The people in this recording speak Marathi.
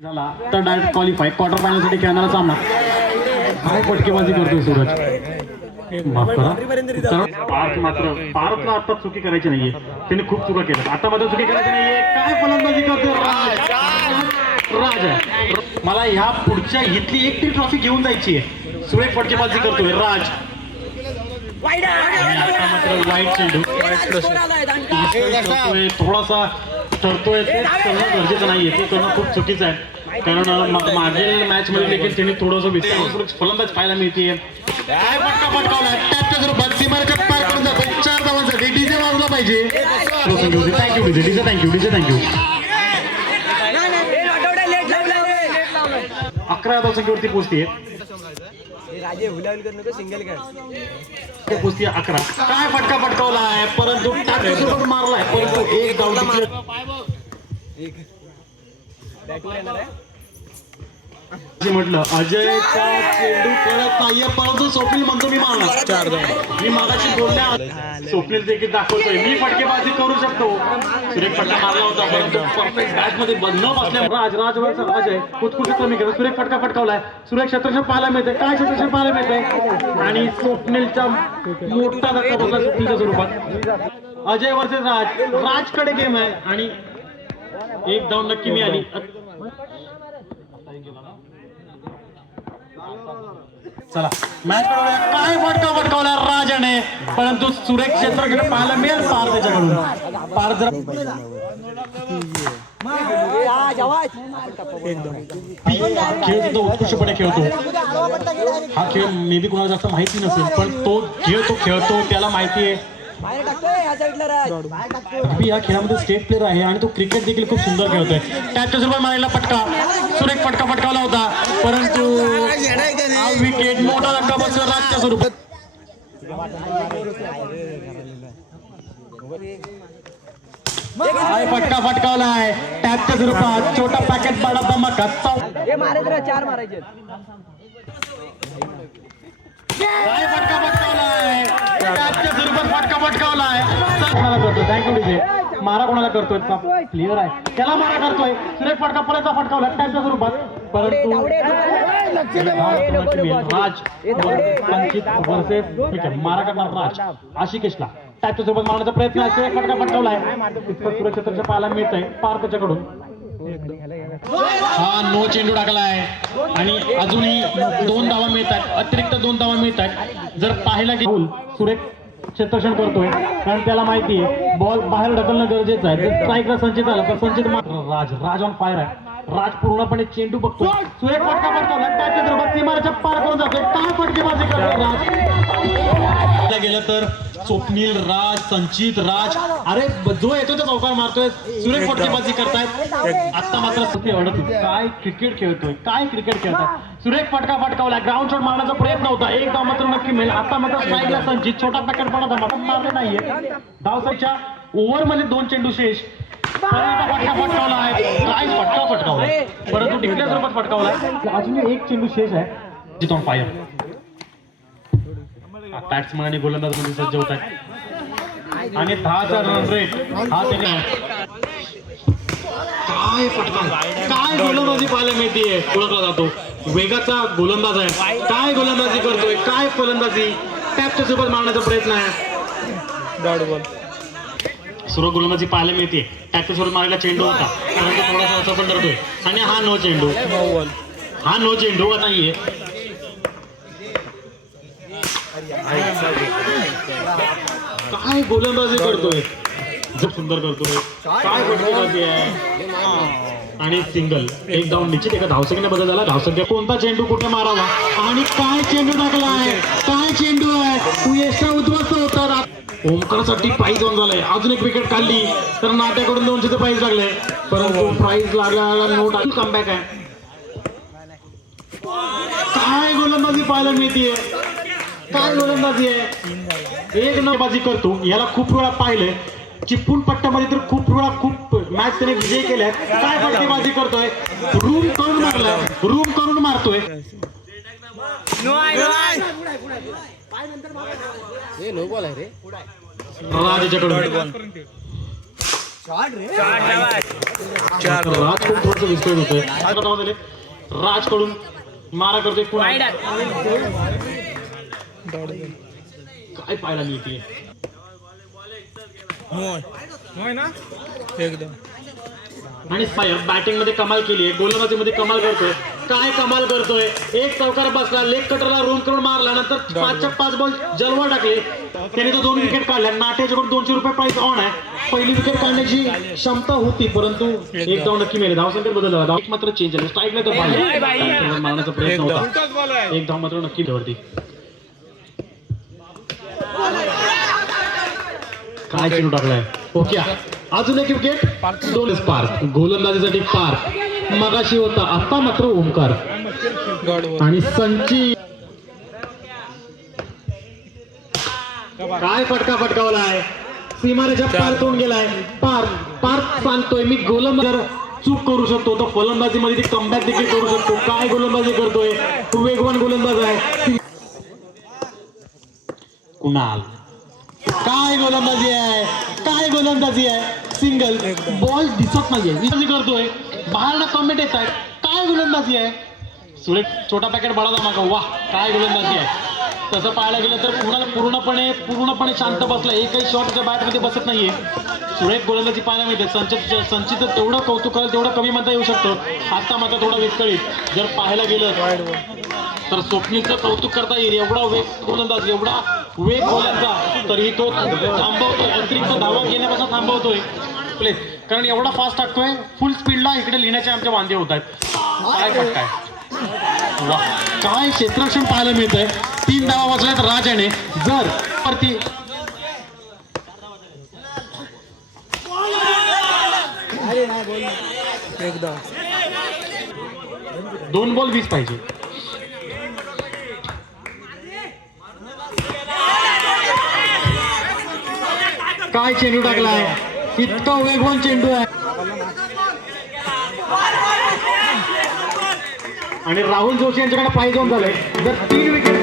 झाला तर डायरेक्ट क्वालिफाय क्वार्टर फायनल साठी खेळणारा सामना. काय फटकेबाजी करतोय सूरज. माफ करा मात्र भारतला आता चुकी करायची नाहीये. त्याने खूप चुका केल्या. आता मात्र चुकी करायची नाहीये. काय फलंदाजी करतोय राज. मला ह्या पुढच्या इथली एक ती ट्रॉफी घेऊन जायची आहे. सुरेख फटकेबाजी करतोय राज. वाईट चेंडू थोडासा ठरतोय. ते करणं गरजेचं नाहीये. ते करणं खूप चुकीचं आहे. कारण मागील मॅच मध्ये देखील त्यांनी थोडंसं फलंदाज पाहायला मिळते. काय फटका फटकावला त्याच्या स्वरूपात सीमारेच्या पार करून जातोय. 4 धावांसाठी डीजे वाजला पाहिजे. Thank you DJ DJ thank you DJ thank you. 11 धावसंख्येवरती पोहोचते. कुस्ती 11. काय फटका फटकावला आहे परंतु मारलाय परंतु एक धाव म्हटलं. अजयचा चेंडू कळत नाहीये परंतु स्वप्नील म्हणतो मी मारणार 4 धावा. मी मागाशी बोलल्या स्वप्नील देखील दाखवतोय मी फटकेबाजी करू शकतो. सुरेख फटका मारला होता परंतु परफेक्ट बॅट मध्ये न बसल्या राज अजय उत्कृष्ट कमी केलं. सुरेख फटका फटकावलाय. सुरेख क्षेत्ररक्षण पाहायला मिळते. काय क्षेत्ररक्षण पाहायला मिळतंय आणि स्वप्नीलचा मोठा धक्का बसला स्वप्नीलच्या स्वरूपात. अजय वर्सेस राजकडे गेम आहे आणि एक धाव नक्की मिळाली. चला मॅच काय फटका फटकावला राजाने परंतु सुरेख क्षेत्ररक्षण पाहायला मिळेल पार त्याच्याकडून. पार जर खेळतो उत्कृष्टपणे खेळतो. हा खेळ मे बी कोणाला जास्त माहिती नसेल पण तो खेळतो त्याला माहिती आहे. अगदी या खेळामध्ये स्टेट प्लेअर आहे आणि तो क्रिकेट देखील खूप सुंदर खेळतोय. त्याच्या सोबत मारायला फटका सुरेख फटका फटकावला होता परंतु विकेट मोठा धक्का बसला राजच्या स्वरूपात. फटका फटकावला आहे टॅपच्या स्वरूपात. छोटा पॅकेट बडा धमाका. 4 मारायचे. काय फटका फटकावलाय टॅपच्या स्वरूपात फटका फटकावलाय. कोणाला करतोय थँक्यू डीजे. मारा कोणाला करतोय प्लेअर आहे त्याला मारा करतोय. सुरेख फटका पळाचा फटकावला टॅपच्या स्वरूपात परंतु राज संचित वर्सेस ठीक आहे मारा करणार राज आशिकेशला टॅपच्या सोबत मारण्याचा प्रयत्न आहे. सुरेख फटका फटकावलाय. सुरक्षित पाहायला मिळत आहे पार त्याच्याकडून. हा नो चेंडू टाकला आहे आणि अजूनही 2 धावा मिळतात. अतिरिक्त 2 धावा मिळतात. जर पाहायला गेलं सुरेख क्षेत्ररक्षण करतोय कारण त्याला माहिती आहे बॉल बाहेर ढकलणं गरजेचं आहे. जर स्ट्राईकला संचित आला तर संचित राज ऑन फायर आहे. राज पूर्णपणे चेंडू बघतो. सुरेख फटका फटकावला त्याच्या सोबत सीमारेच्या पार करून जातोय. काय फटकेबाजी करतोय राज. गेलं तर स्वप्नील राज संचित राज अरे जो येतो तो चौकार मारतोय. सुरेख फटकेबाजी करतायत. आता मात्र काय क्रिकेट खेळतोय काय क्रिकेट खेळताय. सुरेख फटका फटकावला. ग्राउंड शॉट मारण्याचा प्रयत्न होता. एक धाव मात्र नक्की मिळेल. आता मात्र स्ट्राईकला संचित छोटा पॅकेट पडा धमाका मारले नाहीये. धावसंख्या ओव्हर मध्ये 2 चेंडू शेष. फटका फटकावला आहे. काय फटका फटकावलाय परंतु टिकल्या स्वरूपात फटकावलाय. अजून एक चेंडू शेष आहे. जिथून फायर बॅट्समन आणि गोलंदाज मध्ये सज्ज होत आहेत आणि 10चा रन रेट हा त्याने काय फटका काय गोलंदाजी पाहायला मिळते. ओळखला जातो वेगाचा गोलंदाज आहे. काय गोलंदाजी करतोय काय फलंदाजी. टॅपच्या सोबत मारण्याचा प्रयत्न आहे. सुरू गोलंदाजी पाहायला मिळते. टॅपच्या सोबत मारायला चेंडू होता परंतु थोडासा असा पण धरतोय आणि हा नो चेंडू नाहीये. काय गोलंदाजी करतोय खूप सुंदर करतोय. काय फटकेबाजी आहे आणि सिंगल. एक धाव निश्चित. एका धावसंख्येने बदल झाला. धावसंख्या कोणता चेंडू कुठे मारावा आणि काय चेंडू टाकला आहे. काय चेंडू आहे. तू एक्स्ट्रा उद्ध्वस्त होता. ओमकारसाठी प्राईज ऑन झालाय. अजून एक विकेट काढली तर नाट्याकडून 200चे प्राईज लागले परंतु प्राईज लागला नो टाकून कमबॅक आहे. काय गोलंदाजी पाहायला मिळतीये. काय गोलंदाजी आहे. एक नबाजी करतो. याला खूप वेळा पाहिलंय. चिपकून पट्ट्यामध्ये तर खूप वेळा खूप मॅच त्याने विजय केल्यात. काय फटकेबाजी करतोय. रूम करून मारतोय. राजाच्याकडून राज खूप थोडंसं विस्कळीत होतोय. आता धावा झाले. राजकडून मारा करतोय पुन्हा. काय पाहायला मिळते आणि बॅटिंग मध्ये कमाल केली आहे, गोलंदाजीमध्ये कमाल करतोय. काय कमाल करतोय, एक चौकार बसला, लेग कटरला रोम करून मारला, नंतर 5च्या 5 बॉल जलवा टाकले. त्याने तो 2 विकेट काढल्या. नाट्याच्याकडून 200 रुपये प्राइस ऑन आहे. पहिली विकेट काढण्याची क्षमता होती, परंतु एक धाव नक्की मिळाली. धावसंख्येत बदल झाला. धाव मात्र चेंज झाली. स्ट्राईक नाही तर बाहेर मारण्याचा प्रयत्न होता. एक धाव मात्र नक्की वरती. काय चेंडू टाकलाय. ओके, अजून एक विकेट. 2 पार. गोलंदाजीसाठी पार मगाशी होता, आता मात्र ओमकार आणि संची. काय फटका फटकावलाय. सीमारेच्या पार तोंड गेलाय. पार पार सांगतोय मी. गोलंदाज चूक करू शकतो तर फलंदाजीमध्ये ती कमबॅक देखील करू शकतो. काय गोलंदाजी करतोय, वेगवान गोलंदाज आहे कुणाल. काय गोलंदाजी आहे, काय गोलंदाजी आहे. सिंगल बॉल दिसत नाहीये करतोय. बाहेर कमेंट येत आहेत. काय गोलंदाजी आहे. सुरेख छोटा पॅकेट बडा धमाका. वाह, काय गोलंदाजी आहे. तसं पाहायला गेलं तर पूर्णपणे शांत बसला. एकही शॉट त्याच्या बॅटमध्ये बसत नाहीये. सुरेख गोलंदाजी पाहायला मिळते. संचित तेवढं कौतुक करायला तेवढं कमी म्हणता येऊ शकतं. आता मात्र थोडा विस्कळीत जर पाहायला गेलं तर स्वप्नीलचं कौतुक करता येईल. एवढा वेग गोलंदाज, एवढा वेग गोलंदाज, तरीही तो थांबवतोय. अतिरिक्त धावा घेण्यापासून थांबवतोय प्लेस, कारण एवढा फास्ट टाकतोय. फुल स्पीडला इकडे लिहिण्याचे आमचे वांदे होत आहेत. काय फटकाय. काय क्षेत्ररक्षण पाहायला मिळतंय. 3 धावा वाचल्यात राजाने. जर वरती 2 बॉल 20 पाहिजे. काय चेंडू टाकलाय. इतका वेगवान चेंडू आहे. आणि राहुल जोशी यांच्याकडे 5 झोन झाले. जर 3 विकेट